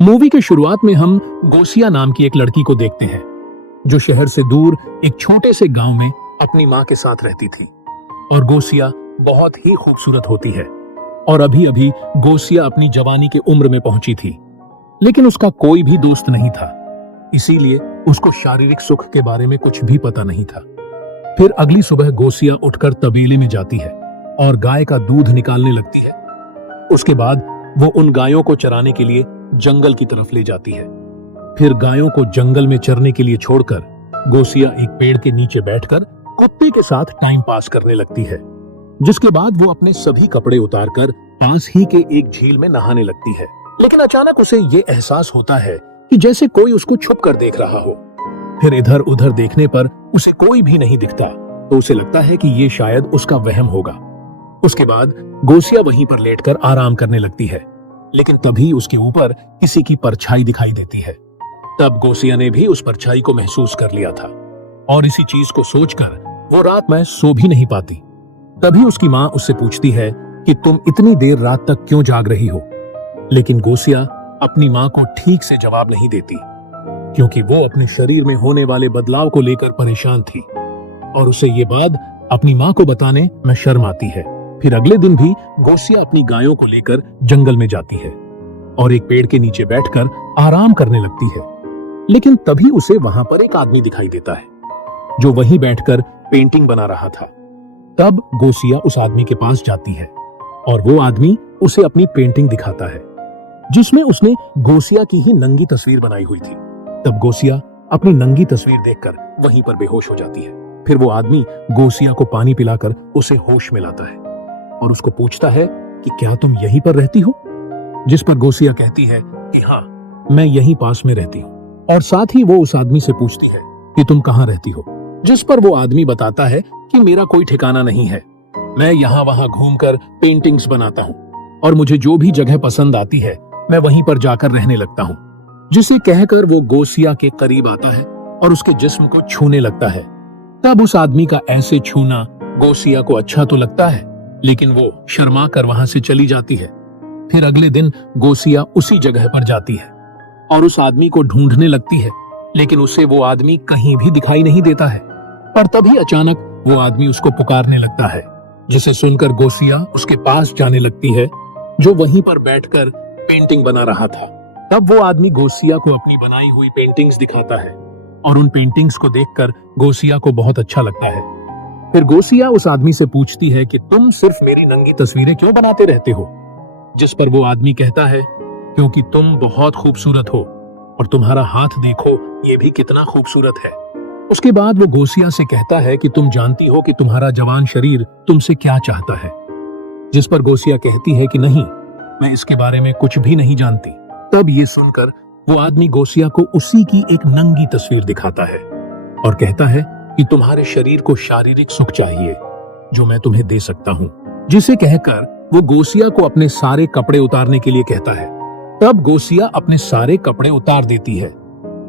Movie के शुरुआत में हम गोसिया नाम की एक लड़की को देखते हैं जो शहर से दूर एक छोटे से गांव में अपनी मां के साथ रहती थी। और गोसिया बहुत ही खूबसूरत होती है और अभी अभी गोसिया अपनी जवानी के उम्र में पहुंची थी, लेकिन उसका कोई भी दोस्त नहीं था, इसीलिए उसको शारीरिक सुख के बारे में कुछ भी पता नहीं था। फिर अगली सुबह गोसिया उठकर तबेले में जाती है और गाय का दूध निकालने लगती है। उसके बाद वो उन गायों को चराने के लिए जंगल की तरफ ले जाती है। फिर गायों को जंगल में चरने के लिए छोड़कर गोसिया एक पेड़ के नीचे बैठकर कुत्ते के साथ टाइम पास करने लगती है, जिसके बाद वो अपने सभी कपड़े उतारकर पास ही के एक झील में नहाने लगती है। लेकिन अचानक उसे ये एहसास होता है कि जैसे कोई उसको छुप कर देख रहा हो। फिर इधर उधर देखने पर उसे कोई भी नहीं दिखता, तो उसे लगता है कि ये शायद उसका वहम होगा। उसके बाद गोसिया वहीं पर लेटकर आराम करने लगती है, लेकिन तभी उसके ऊपर किसी की परछाई दिखाई देती है। तब गोसिया ने भी उस परछाई को महसूस कर लिया था और इसी चीज को सोचकर वो रात में सो भी नहीं पाती। तभी उसकी मां उससे पूछती है कि तुम इतनी देर रात तक क्यों जाग रही हो। लेकिन गोसिया अपनी मां को ठीक से जवाब नहीं देती, क्योंकि वो अपने शरीर में होने वाले बदलाव को लेकर परेशान थी और उसे ये बात अपनी मां को बताने में शर्म आती है। फिर अगले दिन भी गोसिया अपनी गायों को लेकर जंगल में जाती है और एक पेड़ के नीचे बैठकर आराम करने लगती है। लेकिन तभी उसे वहां पर एक आदमी दिखाई देता है जो वहीं बैठकर पेंटिंग बना रहा था। तब गोसिया उस आदमी के पास जाती है और वो आदमी उसे अपनी पेंटिंग दिखाता है, जिसमें उसने गोसिया की ही नंगी तस्वीर बनाई हुई थी। तब गोसिया अपनी नंगी तस्वीर देखकर वहीं पर बेहोश हो जाती है। फिर वो आदमी गोसिया को पानी पिलाकर उसे होश में लाता है और उसको पूछता है कि क्या तुम यहीं पर रहती हो। जिस पर गोसिया कहती है कि हाँ, मैं यहीं पास में रहती हूँ। और साथ ही वो उस आदमी से पूछती है कि तुम कहाँ रहती हो। जिस पर वो आदमी बताता है कि मेरा कोई ठिकाना नहीं है, मैं यहाँ वहां घूमकर पेंटिंग्स बनाता हूँ और मुझे जो भी जगह पसंद आती है मैं वहीं पर जाकर रहने लगता हूँ। जिसे कहकर वो गोसिया के करीब आता है और उसके जिस्म को छूने लगता है। तब उस आदमी का ऐसे छूना गोसिया को अच्छा तो लगता है, लेकिन वो शर्मा कर वहां से चली जाती है। फिर अगले दिन गोसिया उसी जगह पर जाती है और उस आदमी को ढूंढने लगती है, लेकिन उसे वो आदमी कहीं भी दिखाई नहीं देता है। पर तभी अचानक वो आदमी उसको पुकारने लगता है, जिसे सुनकर गोसिया उसके पास जाने लगती है, जो वहीं पर बैठकर पेंटिंग बना रहा था। तब वो आदमी गोसिया को अपनी बनाई हुई पेंटिंग्स दिखाता है और उन पेंटिंग्स को देखकर गोसिया को बहुत अच्छा लगता है। फिर गोसिया उस आदमी से पूछती है कि तुम सिर्फ मेरी नंगी तस्वीरें क्यों बनाते रहते हो। जिस पर वो आदमी कहता है क्योंकि तुम बहुत खूबसूरत हो और तुम्हारा हाथ देखो, ये भी कितना खूबसूरत है। उसके बाद वो गोसिया से कहता है कि तुम जानती हो कि तुम्हारा जवान शरीर तुमसे क्या चाहता है। जिस पर गोसिया कहती है कि नहीं, मैं इसके बारे में कुछ भी नहीं जानती। तब ये सुनकर वो आदमी गोसिया को उसी की एक नंगी तस्वीर दिखाता है और कहता है कि तुम्हारे शरीर को शारीरिक सुख चाहिए जो मैं तुम्हें दे सकता हूँ। जिसे कहकर वो गोसिया को अपने सारे कपड़े उतारने के लिए कहता है। तब गोसिया अपने सारे कपड़े उतार देती है।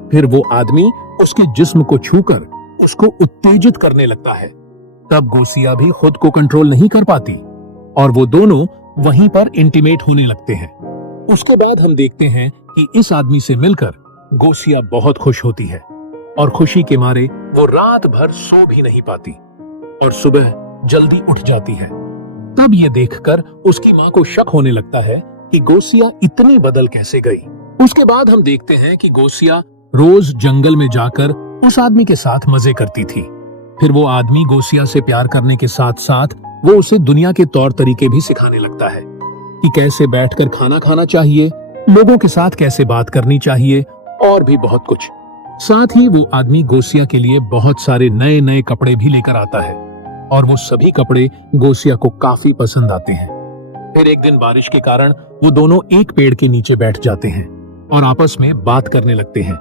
फिर वो आदमी उसके जिस्म को छूकर उसको उत्तेजित करने लगता है। तब गोसिया भी खुद को कंट्रोल नहीं कर पाती और वो दोनों वहीं पर इंटीमेट होने लगते हैं। उसके बाद हम देखते हैं कि इस आदमी से मिलकर गोसिया बहुत खुश होती है और खुशी के मारे वो रात भर सो भी नहीं पाती और सुबह जल्दी उठ जाती है। तब ये देखकर उसकी मां को शक होने लगता है कि गोसिया इतनी बदल कैसे गई। उसके बाद हम देखते हैं कि गोसिया रोज जंगल में जाकर उस आदमी के साथ मजे करती थी। फिर वो आदमी गोसिया से प्यार करने के साथ साथ वो उसे दुनिया के तौर तरीके भी सिखाने लगता है कि कैसे बैठकर खाना खाना चाहिए, लोगों के साथ कैसे बात करनी चाहिए और भी बहुत कुछ। साथ ही वो आदमी गोसिया के लिए बहुत सारे नए नए कपड़े भी लेकर आता है और वो सभी कपड़े गोसिया को काफी पसंद आते हैं। फिर एक दिन बारिश के कारण वो दोनों एक पेड़ के नीचे बैठ जाते हैं और आपस में बात करने लगते हैं।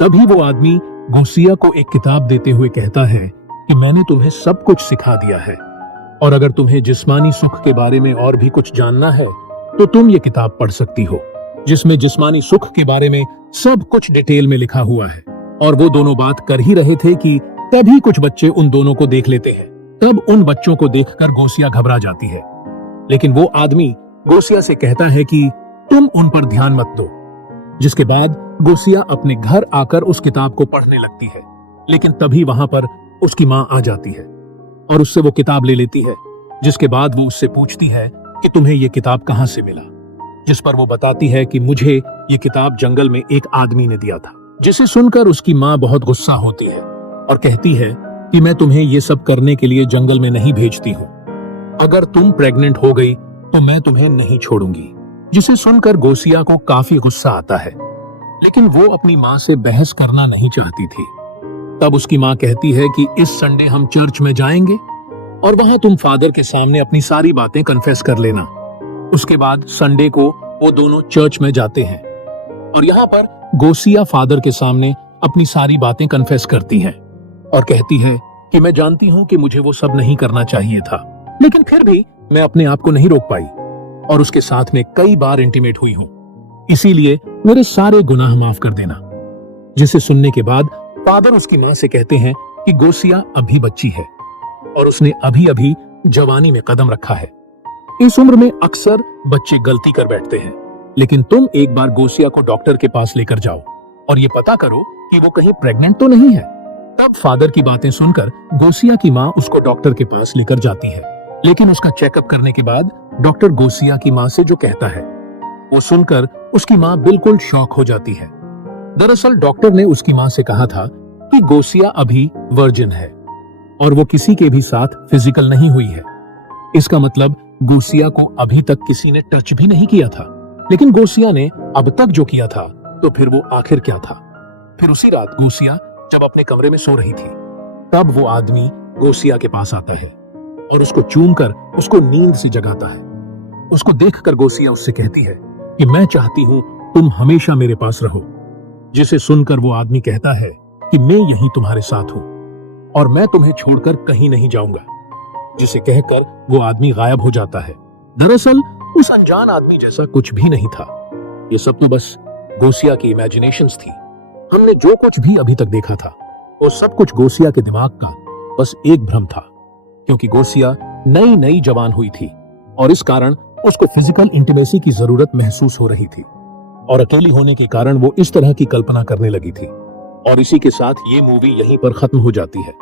तभी वो आदमी गोसिया को एक किताब देते हुए कहता है कि मैंने तुम्हें सब कुछ सिखा दिया है और अगर तुम्हें जिस्मानी सुख के बारे में और भी कुछ जानना है तो तुम ये किताब पढ़ सकती हो, जिसमें जिस्मानी सुख के बारे में सब कुछ डिटेल में लिखा हुआ है। और वो दोनों बात कर ही रहे थे कि तभी कुछ बच्चे उन दोनों को देख लेते हैं। तब उन बच्चों को देखकर गोसिया घबरा जाती है, लेकिन वो आदमी गोसिया से कहता है कि तुम उन पर ध्यान मत दो, जिसके बाद गोसिया अपने घर आकर उस किताब को पढ़ने लगती है। लेकिन तभी वहां पर उसकी माँ आ जाती है और उससे वो किताब ले लेती है, जिसके बाद वो उससे पूछती है कि तुम्हें ये किताब कहां से मिला, जिस पर वो बताती है कि मुझे ये किताब जंगल में एक आदमी ने दिया था। जिसे सुनकर उसकी माँ बहुत गुस्सा होती है और कहती है कि मैं तुम्हें ये सब करने के लिए जंगल में नहीं भेजती हूँ। अगर तुम प्रेग्नेंट हो गई तो मैं तुम्हें नहीं छोड़ूंगी। जिसे सुनकर गोसिया को काफी गुस्सा आता है, लेकिन वो अपनी माँ से बहस करना नहीं चाहती थी। तब उसकी माँ कहती है कि इस संडे हम चर्च में जाएंगे और वहां तुम फादर के सामने अपनी सारी बातें कन्फेस कर लेना। उसके बाद संडे को वो दोनों चर्च में जाते हैं और यहाँ पर गोसिया फादर के सामने अपनी सारी बातें कन्फेस करती है और कहती है कि मैं जानती हूँ कि मुझे वो सब नहीं करना चाहिए था, लेकिन फिर भी मैं अपने आप को नहीं रोक पाई और उसके साथ में कई बार इंटीमेट हुई हूँ, इसीलिए मेरे सारे गुनाह माफ कर देना। जिसे सुनने के बाद फादर उसकी माँ से कहते हैं कि गोसिया अभी बच्ची है और उसने अभी अभी जवानी में कदम रखा है। इस उम्र में अक्सर बच्चे गलती कर बैठते हैं, लेकिन तुम एक बार गोसिया को डॉक्टर के पास लेकर जाओ और ये पता करो कि वो कहीं प्रेग्नेंट तो नहीं है। तब फादर की बातें सुनकर गोसिया की माँ उसको डॉक्टर के पास लेकर जाती है, लेकिन उसका चेकअप करने के बाद डॉक्टर गोसिया की माँ से जो कहता है वो सुनकर उसकी माँ बिल्कुल शॉक हो जाती है। दरअसल डॉक्टर ने उसकी माँ से कहा था कि गोसिया अभी वर्जिन है और वो किसी के भी साथ फिजिकल नहीं हुई है। इसका मतलब गोसिया को अभी तक किसी ने टच भी नहीं किया था, लेकिन गोसिया ने अब तक जो किया था तो फिर वो आखिर क्या था। फिर उसी रात गोसिया जब अपने कमरे में सो रही थी, तब वो आदमी गोसिया के पास आता है और उसको चूमकर उसको नींद सी जगाता है। उसको देखकर गोसिया उससे कहती है कि मैं चाहती हूँ तुम हमेशा मेरे पास रहो। जिसे सुनकर वो आदमी कहता है कि मैं यहीं तुम्हारे साथ हूँ और मैं तुम्हें छोड़कर कहीं नहीं जाऊंगा। जिसे कहकर वो आदमी गायब हो जाता है। दरअसल उस अनजान आदमी जैसा कुछ भी नहीं था। ये सब तो बस गोसिया की इमेजिनेशंस थी। हमने जो कुछ भी अभी तक देखा था वो सब कुछ गोसिया के दिमाग का बस एक भ्रम था, क्योंकि गोसिया नई नई जवान हुई थी और इस कारण उसको फिजिकल इंटीमेसी की जरूरत महसूस हो रही थी और अकेली होने के कारण वो इस तरह की कल्पना करने लगी थी। और इसी के साथ ये मूवी यहीं पर खत्म हो जाती है।